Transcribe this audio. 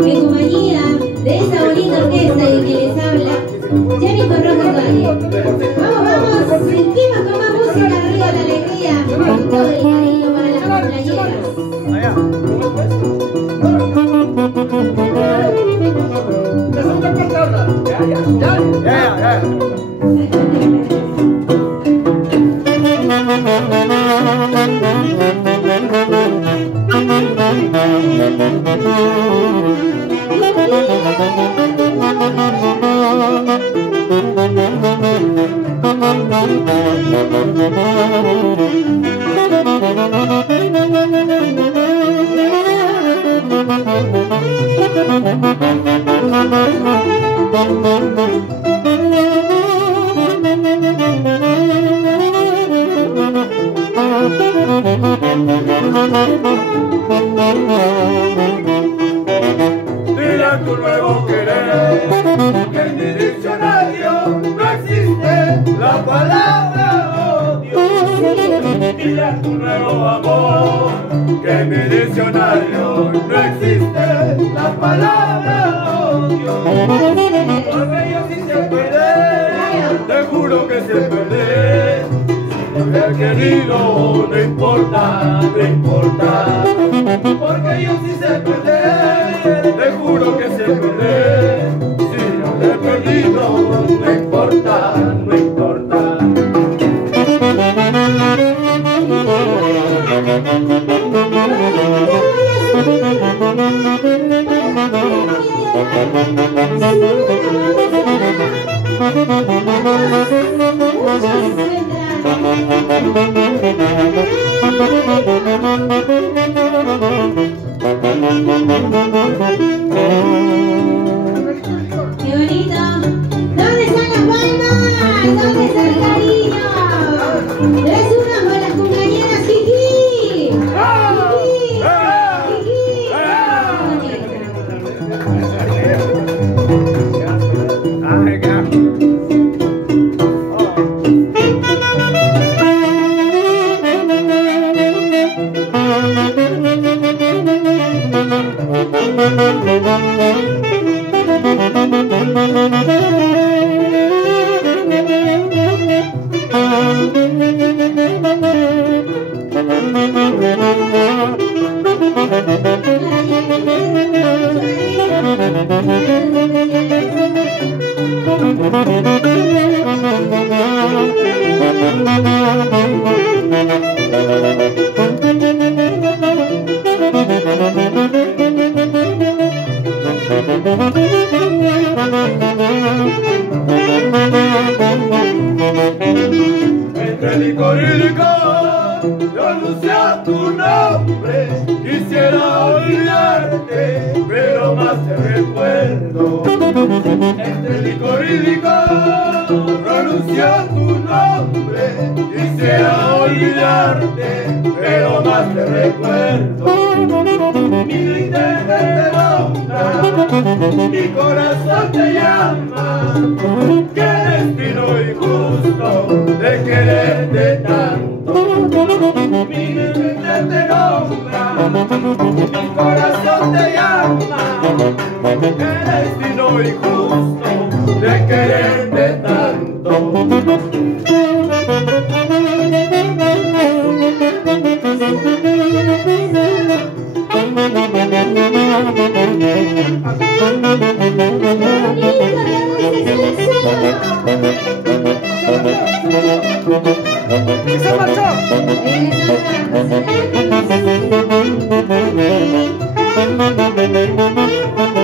En compañía de esa bonita orquesta de que les habla, Jennifer Roca Calle. Vamos, sentimos con más música arriba la alegría y todo el cariño para las cumpleañeras. Dile a tu nuevo querer que en mi diccionario no existe la palabra odio. Dile a tu nuevo amor que en mi diccionario no existe la palabra odio. Porque yo sí sé perder, te juro que sé perder. Si no me has querido, no importa, no importa. Porque yo sí sé perder, te juro que sé perder. Si no te he perdido, no importa, no importa. ¡Qué bonito! ¿Dónde están las palmas? ¿Dónde está el cariño? ¡Es una para las compañeras! ¡Jiji! Entre licor y licor, yo anuncié tu nombre. Quisiera olvidarte, pero más te recuerdo. Entre licor y licor, pronuncia tu nombre. Quisiera olvidarte, pero más te recuerdo. Mi linda te nombra, mi corazón te llama. Qué destino injusto de quererte tanto. Mi linda te nombra, mi corazón te llama. Qué destino injusto de quererte tanto. ¡Y se marchó! ¡Eso!